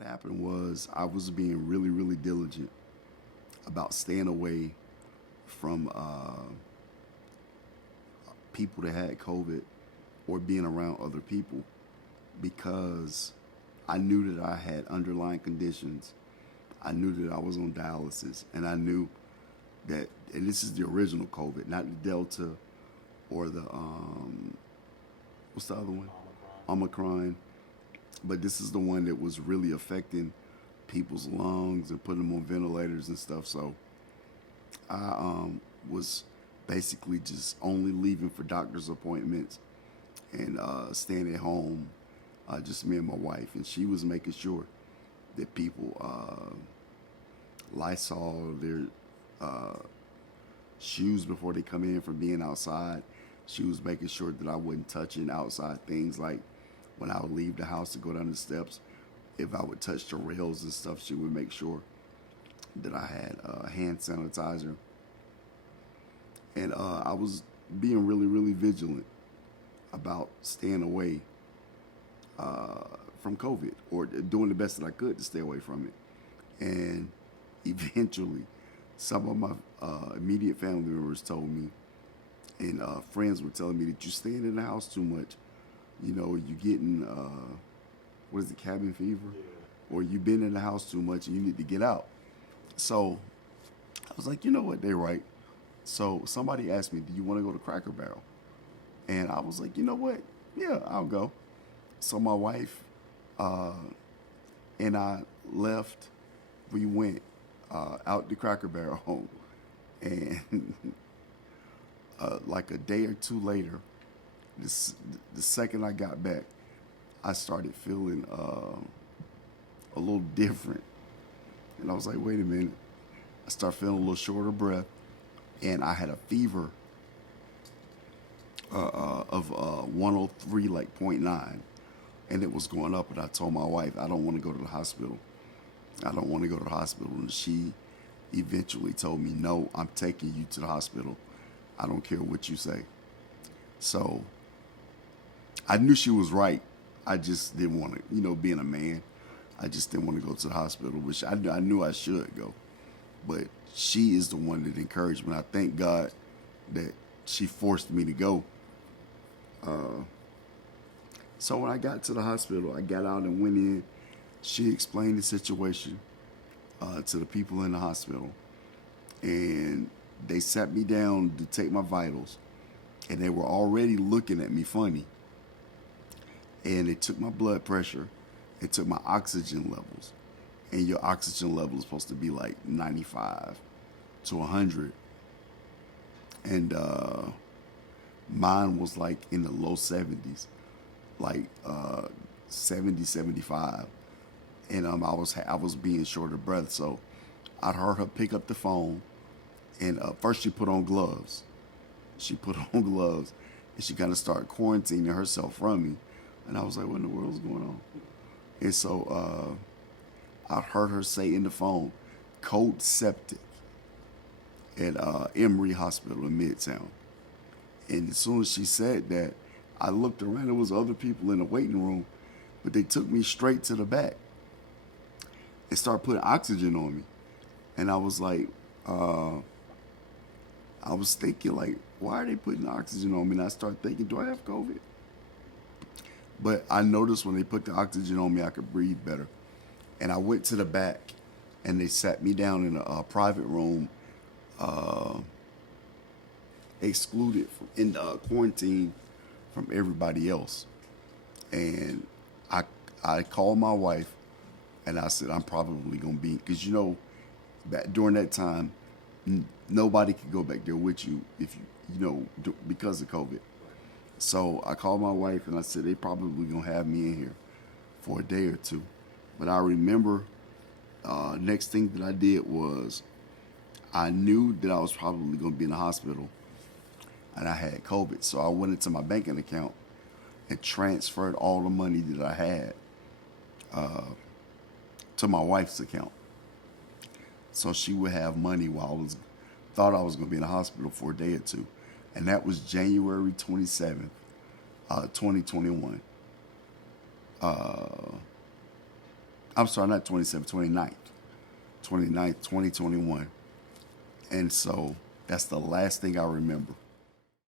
What happened was I was being really, really diligent about staying away from people that had COVID or being around other people because I knew that I had underlying conditions. I knew that I was on dialysis, and I knew that, and this is the original COVID, not the Delta or the what's the other one? Omicron. But this is the one that was really affecting people's lungs and putting them on ventilators and stuff. So I was basically just only leaving for doctor's appointments and staying at home, just me and my wife. And she was making sure that people Lysol their shoes before they come in from being outside. She was making sure that I wasn't touching outside things, like when I would leave the house to go down the steps. If I would touch the rails and stuff, she would make sure that I had hand sanitizer. And I was being really, really vigilant about staying away from COVID, or doing the best that I could to stay away from it. And eventually, some of my immediate family members told me, and friends were telling me, that you're staying in the house too much. You know, you getting, what is it, cabin fever? Or you've been in the house too much and you need to get out. So I was like, you know what, they're right. So somebody asked me, do you want to go to Cracker Barrel? And I was like, you know what, yeah, I'll go. So my wife and I left. We went out to Cracker Barrel, and like a day or two later, the second I got back, I started feeling a little different. And I was like, wait a minute. I started feeling a little short of breath, and I had a fever of 103, like .9, and it was going up. And I told my wife, I don't want to go to the hospital. I don't want to go to the hospital. And she eventually told me, no, I'm taking you to the hospital. I don't care what you say. So I knew she was right. I just didn't want to, being a man, I just didn't want to go to the hospital, which I knew I should go. But she is the one that encouraged me. I thank God that she forced me to go. So when I got to the hospital, I got out and went in. She explained the situation to the people in the hospital. And they sat me down to take my vitals. And they were already looking at me funny. And they took my blood pressure. They took my oxygen levels. And your oxygen level is supposed to be like 95 to 100. And mine was like in the low 70s, like 70, 75. And I was being short of breath. So I heard her pick up the phone. And first she put on gloves. She put on gloves. And she kind of started quarantining herself from me. And I was like, what in the world is going on? And so I heard her say in the phone, code septic at Emory Hospital in Midtown. And as soon as she said that, I looked around. There was other people in the waiting room, but they took me straight to the back and started putting oxygen on me. And I was like, I was thinking, like, why are they putting oxygen on me? And I started thinking, do I have COVID? But I noticed when they put the oxygen on me, I could breathe better. And I went to the back, and they sat me down in a private room, excluded in quarantine from everybody else. And I called my wife, and I said, I'm probably going to be, because back during that time, nobody could go back there with you if because of COVID. So I called my wife and I said, they probably gonna have me in here for a day or two. But I remember next thing that I did was I knew that I was probably gonna be in the hospital and I had COVID. So I went into my banking account and transferred all the money that I had to my wife's account. So she would have money while thought I was gonna be in the hospital for a day or two. And that was January 27th, 2021. I'm sorry, not 27th, 29th. 29th, 2021. And so that's the last thing I remember.